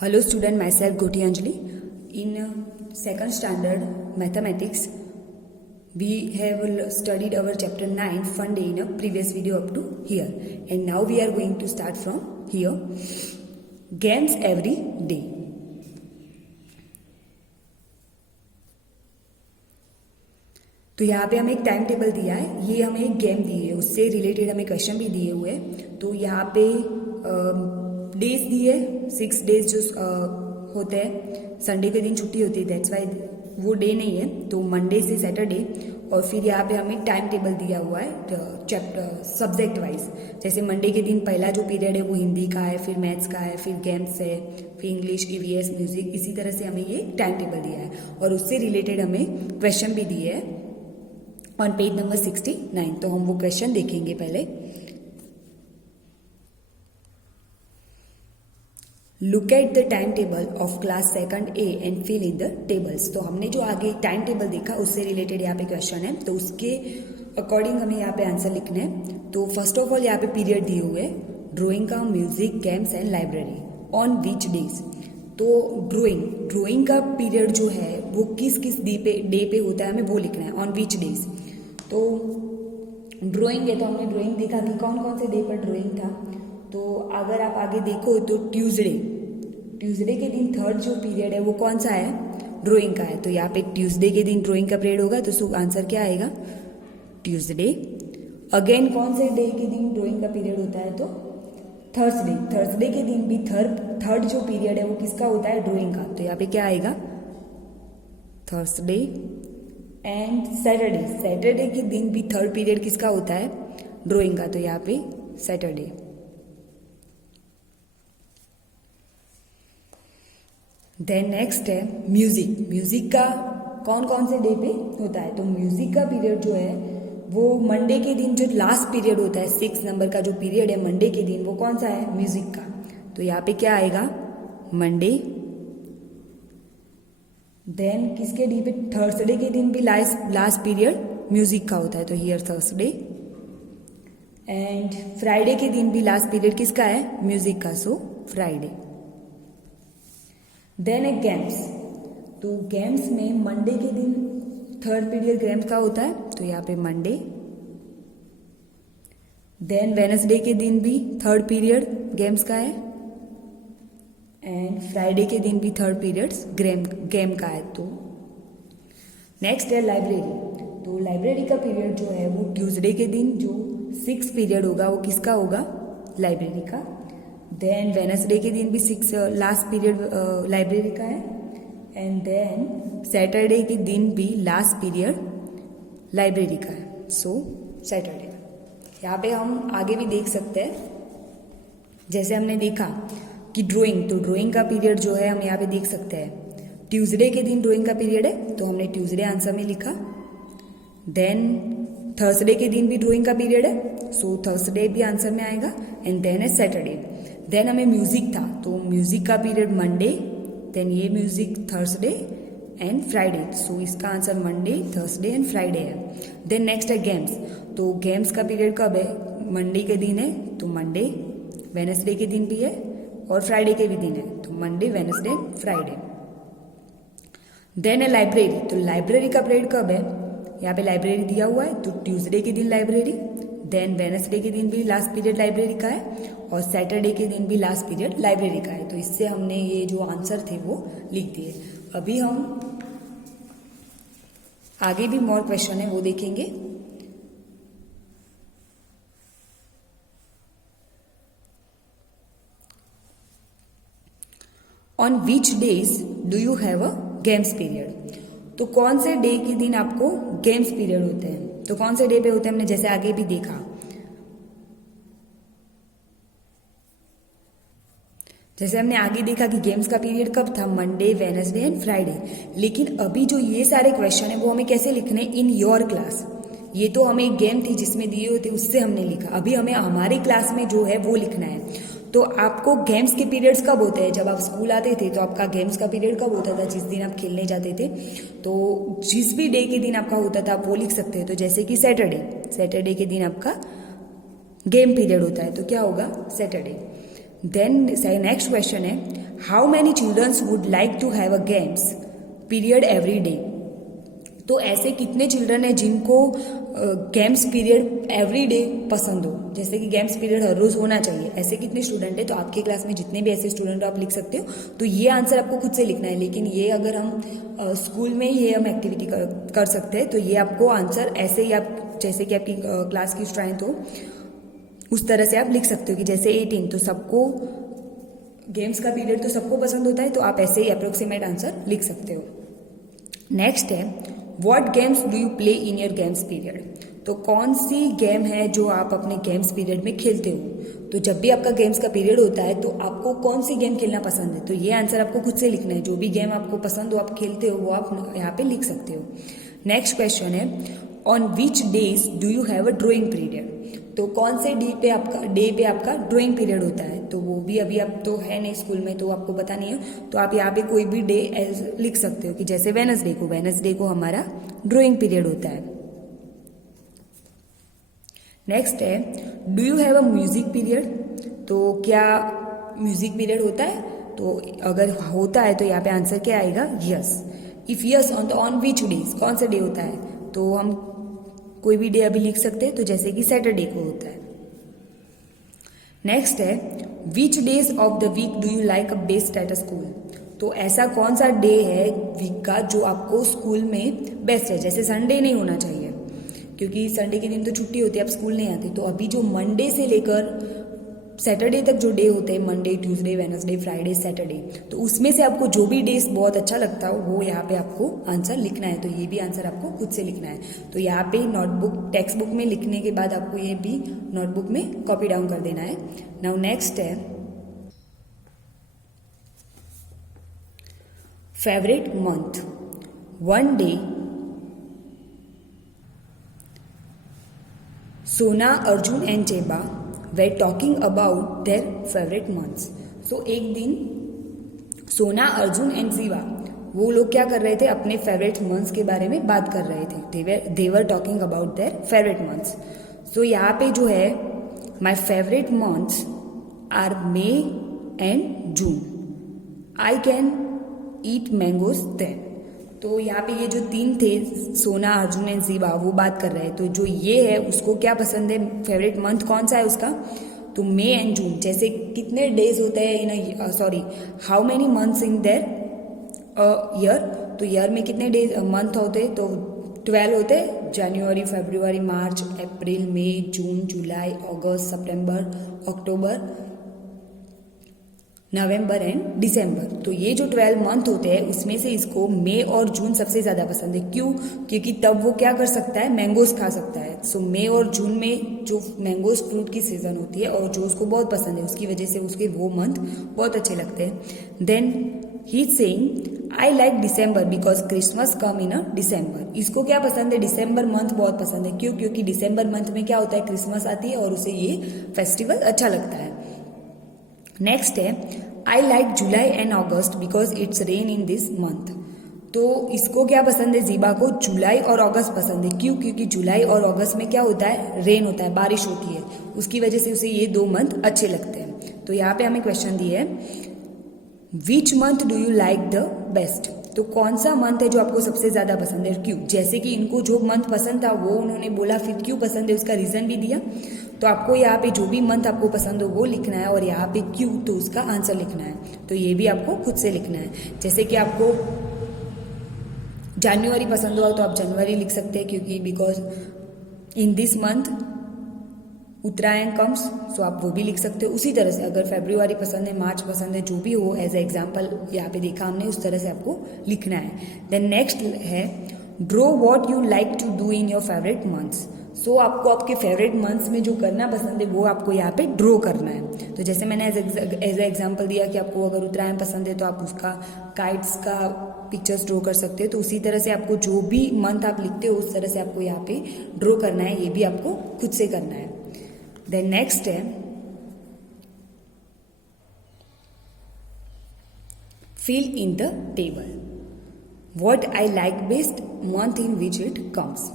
Hello student, myself Goti Anjali. In second standard mathematics, we have studied our chapter 9 fun day in a previous video up to here. And now we are going to start from here. Games every day. तो यहाँ पे हमें एक time table दिया है, ये हमें एक गेम दी है, उससे रिलेटेड हमें क्वेश्चन भी दिए हुए हैं. तो यहाँ पे डेज दिए 6 डेज जो होते हैं, संडे के दिन छुट्टी होती है, दैट्स वाई वो डे नहीं है, तो मंडे से सैटरडे. और फिर यहाँ पे हमें टाइम टेबल दिया हुआ है चैप्टर सब्जेक्ट वाइज. जैसे मंडे के दिन पहला जो पीरियड है वो हिंदी का है, फिर मैथ्स का है, फिर गेम्स है, फिर इंग्लिश, ईवीएस, म्यूजिक. इसी तरह से हमें ये टाइम टेबल दिया है और उससे रिलेटेड हमें क्वेश्चन भी दिए है ऑन पेज नंबर 69. तो हम वो क्वेश्चन देखेंगे पहले. Look at the time table of class second A and fill in the tables. तो हमने जो आगे टाइम टेबल देखा उससे रिलेटेड यहाँ पे क्वेश्चन है, तो उसके अकॉर्डिंग हमें यहाँ पे आंसर लिखना है. तो फर्स्ट ऑफ ऑल यहाँ पे पीरियड दिए हुए ड्राइंग का, music, games and library. On which days. तो ड्राइंग का पीरियड जो है वो किस किस डे पे होता है, हमें वो लिखना है. On which days. तो ड्राइंग है, तो हमने ड्राइंग देखा कि कौन कौन से डे पर ड्राइंग था. तो अगर आप आगे देखो तो ट्यूसडे के दिन थर्ड जो पीरियड है वो कौन सा है, ड्राइंग का है. तो यहाँ पे ट्यूसडे के दिन ड्राइंग का पीरियड होगा, तो आंसर क्या आएगा, ट्यूसडे. अगेन कौन से डे के दिन ड्राइंग का पीरियड होता है, तो थर्सडे के दिन भी थर्ड जो पीरियड है वो किसका होता है, ड्राइंग का. तो यहाँ पे क्या आएगा, थर्सडे. एंड सैटरडे के दिन भी थर्ड पीरियड किसका होता है, ड्राइंग का. तो यहाँ पे सैटरडे. देन नेक्स्ट है म्यूजिक का कौन कौन से डे पे होता है. तो म्यूजिक का पीरियड जो है वो मंडे के दिन, जो लास्ट पीरियड होता है 6 नंबर का जो पीरियड है मंडे के दिन, वो कौन सा है, म्यूजिक का. तो यहाँ पे क्या आएगा, मंडे. देन किसके डे पे, थर्सडे के दिन भी लास्ट पीरियड म्यूजिक का होता है, तो हियर थर्सडे. एंड फ्राइडे के दिन भी लास्ट पीरियड किसका है, म्यूजिक का, सो फ्राइडे. देन एक गेम्स. तो गेम्स में मंडे के दिन थर्ड पीरियड गेम्स का होता है, तो यहाँ पे मंडे. देन वेडनेसडे के दिन भी थर्ड पीरियड गेम्स का है. एंड फ्राइडे के दिन भी थर्ड पीरियड गेम का है. तो नेक्स्ट है लाइब्रेरी. तो लाइब्रेरी का पीरियड जो है वो ट्यूसडे के दिन जो 6 पीरियड होगा वो किसका होगा, लाइब्रेरी का. देन वेडनेसडे के दिन भी 6 लास्ट पीरियड लाइब्रेरी का है. एंड देन सैटरडे के दिन भी लास्ट पीरियड लाइब्रेरी का है, सो सैटरडे. यहाँ पे हम आगे भी देख सकते हैं, जैसे हमने देखा कि ड्राइंग का पीरियड जो है हम यहाँ पे देख सकते हैं. ट्यूसडे के दिन ड्राइंग का पीरियड है, तो हमने ट्यूसडे आंसर में लिखा. देन थर्सडे के दिन भी ड्राइंग का पीरियड है, सो थर्सडे भी आंसर में आएगा. एंड देन है सैटरडे. देन हमें म्यूजिक था, तो म्यूजिक का पीरियड मंडे. देन ये म्यूजिक थर्सडे एंड फ्राइडे, सो इसका answer Monday, Thursday and Friday है. देन नेक्स्ट है गेम्स. तो गेम्स का पीरियड कब है, मंडे के दिन है, तो मंडे. वेडनेसडे के दिन भी है और फ्राइडे के भी दिन है, तो Monday, Wednesday and Friday. Then है लाइब्रेरी. तो लाइब्रेरी का पीरियड कब है, यहाँ पे लाइब्रेरी दिया हुआ है, तो ट्यूसडे के दिन लाइब्रेरी. देन वेडनेसडे के दिन भी लास्ट पीरियड लाइब्रेरी का है और सैटरडे के दिन भी लास्ट पीरियड लाइब्रेरी का है. तो इससे हमने ये जो आंसर थे वो लिख दिए. अभी हम आगे भी मोर क्वेश्चन है वो देखेंगे. On which days do you have a games period. तो कौन से डे के दिन आपको गेम्स पीरियड होते हैं, तो कौन से डे पे होते हैं, हमने जैसे आगे भी देखा. जैसे हमने आगे देखा कि गेम्स का पीरियड कब था, मंडे, वेडनेसडे एंड फ्राइडे. लेकिन अभी जो ये सारे क्वेश्चन है वो हमें कैसे लिखने, इन योर क्लास. ये तो हमें एक गेम थी जिसमें दिए हुए थे उससे हमने लिखा, अभी हमें हमारी क्लास में जो है वो लिखना है. तो आपको गेम्स के पीरियड्स कब होते हैं, जब आप स्कूल आते थे तो आपका गेम्स का पीरियड कब होता था, जिस दिन आप खेलने जाते थे. तो जिस भी डे के दिन आपका होता था आप वो लिख सकते हैं. तो जैसे कि सैटरडे के दिन आपका गेम पीरियड होता है, तो क्या होगा, सैटरडे. देन नेक्स्ट क्वेश्चन है, how many childrens would like to have a games period every day. तो ऐसे कितने चिल्ड्रन है जिनको गेम्स पीरियड एवरी डे पसंद हो, जैसे कि गेम्स पीरियड हर रोज होना चाहिए, ऐसे कितने स्टूडेंट है। तो आपके क्लास में जितने भी ऐसे स्टूडेंट हो आप लिख सकते हो। तो ये आंसर आपको खुद से लिखना है, लेकिन ये अगर हम स्कूल में ये हम एक्टिविटी कर सकते हैं तो ये आपको आंसर ऐसे ही आप जैसे कि आपकी क्लास की स्ट्रेंथ हो उस तरह से आप लिख सकते हो कि जैसे 18 तो सबको गेम्स का पीरियड तो सबको पसंद होता है, तो आप ऐसे ही अप्रोक्सीमेट आंसर लिख सकते हो। नेक्स्ट है what games do you play in your games period. तो कौन सी गेम है जो आप अपने गेम्स पीरियड में खेलते हो। तो जब भी आपका गेम्स का पीरियड होता है तो आपको कौन सी गेम खेलना पसंद है, तो ये आंसर आपको खुद से लिखना है। जो भी गेम आपको पसंद हो आप खेलते हो वो आप यहाँ पे लिख सकते हो। नेक्स्ट क्वेश्चन है on which days do you have a drawing period. तो कौन से डे पे आपका ड्राइंग पीरियड होता है। तो वो भी अभी आप तो है नहीं स्कूल में तो आपको पता नहीं है, तो आप यहाँ पे कोई भी डे लिख सकते हो कि जैसे वेनसडे को हमारा ड्राइंग पीरियड होता है। नेक्स्ट है do you have a music period. तो क्या म्यूजिक पीरियड होता है, तो अगर होता है तो यहाँ पे आंसर क्या आएगा yes. If yes on which days, कौन सा डे होता है, तो हम कोई भी डे अभी लिख सकते हैं, तो जैसे कि सैटरडे को होता है। नेक्स्ट है which days of the week do you like a best at a school. तो ऐसा कौन सा डे है वीक का जो आपको स्कूल में बेस्ट है। जैसे संडे नहीं होना चाहिए क्योंकि संडे के दिन तो छुट्टी होती है, आप स्कूल नहीं आते। तो अभी जो मंडे से लेकर सैटरडे तक जो डे होते हैं, Monday, Tuesday, Wednesday, Friday, Saturday, तो उसमें से आपको जो भी डेज बहुत अच्छा लगता हो वो यहाँ पे आपको आंसर लिखना है। तो ये भी आंसर आपको खुद से लिखना है। तो यहाँ पे नोटबुक टेक्स्ट बुक में लिखने के बाद आपको ये भी नोटबुक में कॉपी डाउन कर देना है। नाउ नेक्स्ट है फेवरेट मंथ। वन डे सोना, अर्जुन एंड जेबा were talking about their favorite months. So एक दिन सोना, अर्जुन एंड जीवा वो लोग क्या कर रहे थे, अपने फेवरेट मंथ्स के बारे में बात कर रहे थे। they were talking about their favorite months. So यहाँ पे जो है my favorite months are May and June. I can eat mangoes then. तो यहाँ पे ये जो तीन थे सोना, अर्जुन एंड जीवा वो बात कर रहे हैं। तो जो ये है उसको क्या पसंद है, फेवरेट मंथ कौन सा है उसका, तो मे एंड जून। जैसे कितने डेज होते हैं in how many months in their year. तो ईयर में कितने डेज मंथ होते हैं, तो 12 होते हैं। जनवरी, फरवरी, मार्च, अप्रैल, मई, जून, जुलाई, अगस्त, सितंबर, अक्टूबर, नवंबर एंड दिसंबर। तो ये जो 12 मंथ होते हैं उसमें से इसको मई और जून सबसे ज़्यादा पसंद है। क्यों, क्योंकि तब वो क्या कर सकता है, मैंगोज खा सकता है। सो मई और जून में जो मैंगोज फ्रूट की सीजन होती है और जो उसको बहुत पसंद है, उसकी वजह से उसके वो मंथ बहुत अच्छे लगते हैं। Then he is saying I like December because Christmas come in a December. इसको क्या पसंद है, डिसम्बर मंथ बहुत पसंद है। क्यों, क्योंकि डिसम्बर मंथ में क्या होता है, क्रिसमस आती है और उसे ये फेस्टिवल अच्छा लगता है। नेक्स्ट है I like July and August because it's rain in this month. तो इसको क्या पसंद है, जीबा को जुलाई और अगस्त पसंद है। क्यों, क्योंकि जुलाई और अगस्त में क्या होता है, रेन होता है, बारिश होती है, उसकी वजह से उसे ये 2 मंथ अच्छे लगते हैं। तो यहाँ पे हमें क्वेश्चन दिए है which month do you like the best. तो कौन सा मंथ है जो आपको सबसे ज्यादा पसंद है, क्यों। जैसे कि इनको जो मंथ पसंद था वो उन्होंने बोला, फिर क्यों पसंद है उसका रीजन भी दिया। तो आपको यहाँ पे जो भी मंथ आपको पसंद हो वो लिखना है और यहाँ पे क्यों तो उसका आंसर लिखना है। तो ये भी आपको खुद से लिखना है। जैसे कि आपको जनवरी पसंद हुआ तो आप जनवरी लिख सकते हैं, क्योंकि because in this month Uttarayan comes, so आप वो भी लिख सकते हो। उसी तरह से अगर फरवरी पसंद है, मार्च पसंद है, जो भी हो एज ए एग्जाम्पल यहाँ पे देखा हमने, उस तरह से आपको लिखना है। देन नेक्स्ट है draw what you like to do in your favourite months. So आपको आपके फेवरेट मंथ्स में जो करना पसंद है वो आपको यहाँ पे ड्रॉ करना है। तो जैसे मैंने एज ए एग्जाम्पल दिया कि आपको अगर उत्तरायण पसंद है तो आप उसका काइट्स का पिक्चर्स ड्रॉ कर सकते हो। तो उसी तरह से आपको जो भी मंथ आप लिखते हो उस तरह से आपको यहाँ पे ड्रॉ करना है। ये भी आपको खुद से करना है। देन नेक्स्ट है fill in the table what I like best month in which it comes.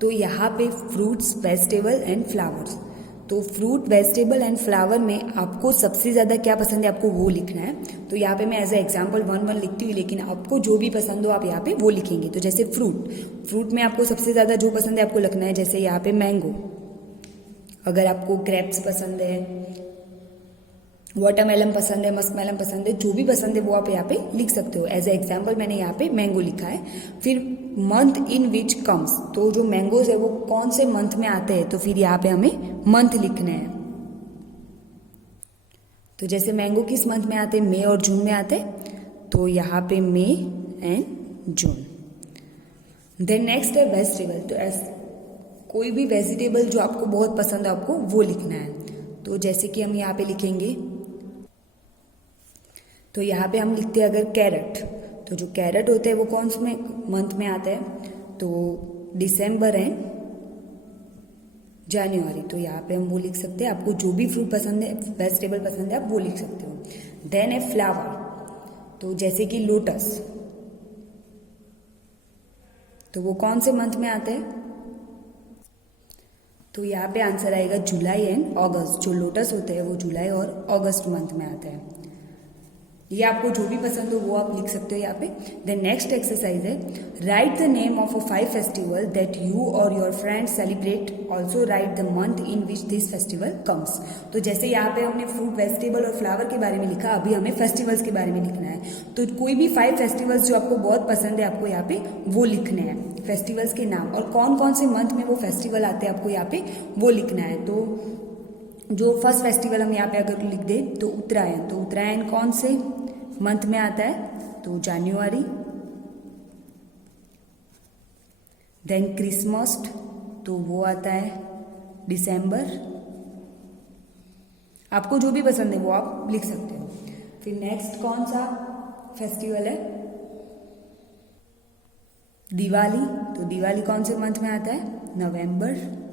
तो यहाँ पे फ्रूट्स, वेजिटेबल एंड फ्लावर्स। तो फ्रूट, वेजिटेबल एंड फ्लावर में आपको सबसे ज़्यादा क्या पसंद है आपको वो लिखना है। तो यहाँ पे मैं एज ए एग्जाम्पल 1-1 लिखती हूँ, लेकिन आपको जो भी पसंद हो आप यहाँ पे वो लिखेंगे। तो जैसे फ्रूट में आपको सबसे ज़्यादा जो पसंद है आपको लिखना है, जैसे यहाँ पे मैंगो। अगर आपको ग्रेप्स पसंद है, वाटरमेलन पसंद है, मस्कमेलन पसंद है, जो भी पसंद है वो आप यहाँ पे लिख सकते हो। एज ए एग्जाम्पल मैंने यहाँ पे मैंगो लिखा है। फिर मंथ इन विच कम्स, तो जो मैंगोज है वो कौन से मंथ में आते हैं, तो फिर यहाँ पे हमें मंथ लिखना है। तो जैसे मैंगो किस मंथ में आते हैं, मई और जून में आते हैं, तो यहाँ पे मई एंड जून। देन नेक्स्ट है वेजिटेबल। तो कोई भी वेजिटेबल जो आपको बहुत पसंद है आपको वो लिखना है। तो जैसे कि हम यहाँ पे लिखेंगे, तो यहाँ पे हम लिखते हैं अगर कैरेट, तो जो कैरेट होते हैं वो कौन से मंथ में आते हैं, तो दिसंबर एंड जनवरी। तो यहाँ पे हम वो लिख सकते हैं। आपको जो भी फ्रूट पसंद है, वेजिटेबल पसंद है, आप वो लिख सकते हो। देन है फ्लावर, तो जैसे कि लोटस, तो वो कौन से मंथ में आते हैं, तो यहाँ पे आंसर आएगा जुलाई एंड अगस्त। जो लोटस होते हैं वो जुलाई और अगस्त मंथ में आते हैं। ये आपको जो भी पसंद हो वो आप लिख सकते हो यहाँ पे। देन नेक्स्ट एक्सरसाइज है, write the name of a 5 festival that you और your friends celebrate, also write the month in which this festival comes. तो जैसे यहाँ पे हमने फ्रूट, वेजिटेबल और फ्लावर के बारे में लिखा, अभी हमें फेस्टिवल्स के बारे में लिखना है। तो कोई भी 5 फेस्टिवल्स जो आपको बहुत पसंद है आपको यहाँ पे वो लिखने हैं, फेस्टिवल्स के नाम, और कौन कौन से मंथ में वो फेस्टिवल आते हैं आपको यहाँ पे वो लिखना है। तो जो फर्स्ट फेस्टिवल हम यहाँ पे अगर लिख दें तो उत्तरायण, तो उत्तरायण कौन से मंथ में आता है, तो जनवरी। देन क्रिसमस, तो वो आता है दिसंबर। आपको जो भी पसंद है वो आप लिख सकते हो। फिर नेक्स्ट कौन सा फेस्टिवल है, दिवाली, तो दिवाली कौन से मंथ में आता है, नवंबर।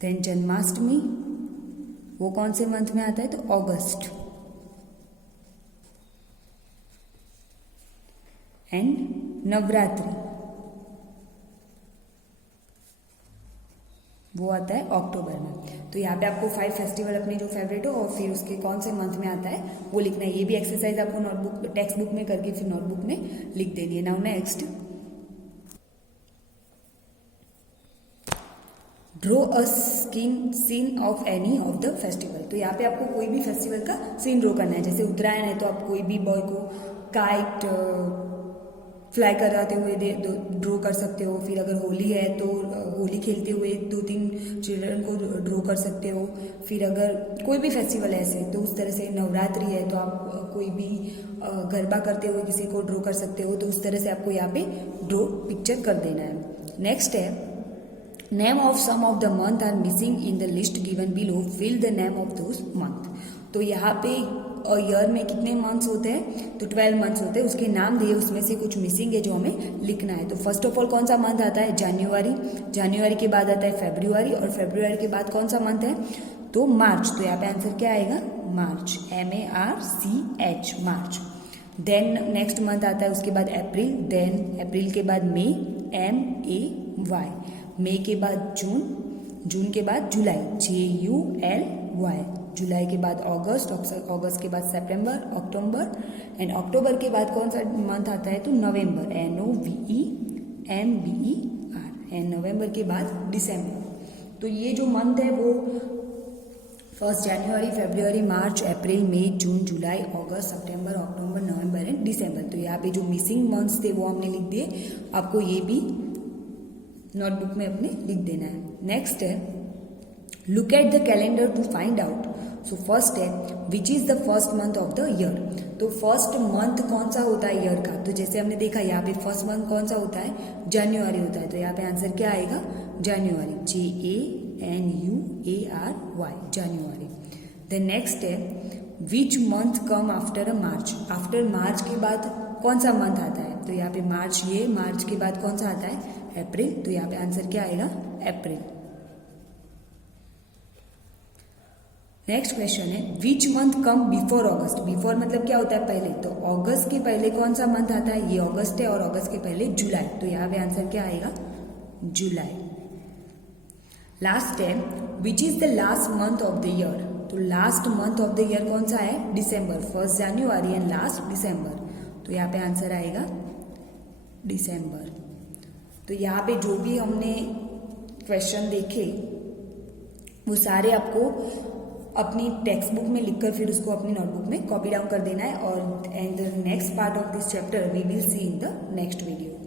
देन जन्माष्टमी, वो कौन से मंथ में आता है, तो अगस्त। एंड नवरात्रि, वो आता है अक्टूबर में। तो यहाँ पे आपको 5 फेस्टिवल अपने जो फेवरेट हो और फिर उसके कौन से मंथ में आता है वो लिखना है। ये भी एक्सरसाइज आपको नोटबुक, टेक्स्ट बुक में करके फिर नोटबुक में लिख देनी है। Now next, draw a scene of any of the festival. तो यहाँ पे आपको कोई भी फेस्टिवल का सीन ड्रॉ करना है। जैसे उत्तरायण है तो आप कोई भी बॉय को काइट फ्लाई कराते हुए ड्रॉ कर सकते हो। फिर अगर होली है तो होली खेलते हुए 2-3 चिल्ड्रन को ड्रॉ कर सकते हो। फिर अगर कोई भी फेस्टिवल है ऐसे तो उस तरह से, नवरात्रि है तो आप कोई भी गरबा करते हुए किसी को ड्रॉ कर सकते हो। तो उस तरह से आपको यहाँ पे ड्रॉ पिक्चर कर देना है। नेक्स्ट है, name of some of the month are missing in the list given below, fill the name of those month. तो यहाँ पे ईयर में कितने मंथ्स होते हैं, तो 12 मंथ्स होते हैं। उसके नाम दिए, उसमें से कुछ मिसिंग है जो हमें लिखना है। तो फर्स्ट ऑफ ऑल कौन सा मंथ आता है, जनवरी। जनवरी के बाद आता है फरवरी, और फरवरी के बाद कौन सा मंथ है, तो मार्च। तो यहाँ पे आंसर क्या आएगा, मार्च, MARCH, मार्च। देन नेक्स्ट मंथ आता है उसके बाद अप्रैल। देन अप्रैल के बाद मई, MAY। मई के बाद जून, जून के बाद जुलाई, JULY। जुलाई के बाद अगस्त, अगस्त के बाद सितंबर, अक्टूबर। एंड अक्टूबर के बाद कौन सा मंथ आता है, तो नवंबर, NOVEMBER। एंड नवंबर के बाद दिसंबर। तो ये जो मंथ है वो first January, February, March, April, May, June, July, August, September, October, November and दिसंबर। तो यहाँ पे जो मिसिंग मंथ्स थे वो हमने लिख दिए। आपको ये भी नोटबुक में अपने लिख देना है। नेक्स्ट है, look at the calendar to find out. So first है, which is the first month of the year. तो फर्स्ट मंथ कौन सा होता है ईयर का, तो जैसे हमने देखा यहाँ पे फर्स्ट मंथ कौन सा होता है, जनवरी होता है। तो यहाँ पे आंसर क्या आएगा, जनवरी, JANUARY, जनवरी। देन नेक्स्ट है, which month come after a March. After March के बाद कौन सा मंथ आता है, तो यहाँ पे मार्च, ये मार्च के बाद कौन सा आता है, अप्रैल। तो यहाँ पे आंसर क्या आएगा, अप्रैल। नेक्स्ट क्वेश्चन है which month come before August. Before मतलब क्या होता है पहले, तो अगस्त के पहले कौन सा मंथ आता है, ये अगस्त है और अगस्त के पहले जुलाई, तो यहाँ पे आंसर क्या आएगा जुलाई। लास्ट है which is the last month of the year. तो last month of the year कौन सा है, दिसंबर, 1 जनवरी एंड लास्ट दिसंबर, तो यहाँ पे आंसर आएगा दिसंबर। तो यहाँ पे जो भी हमने क्वेश्चन देखे वो सारे आपको अपनी टेक्स्ट बुक में लिखकर फिर उसको अपनी नोटबुक में कॉपी डाउन कर देना है। और and the next part of this chapter we will see in the next video.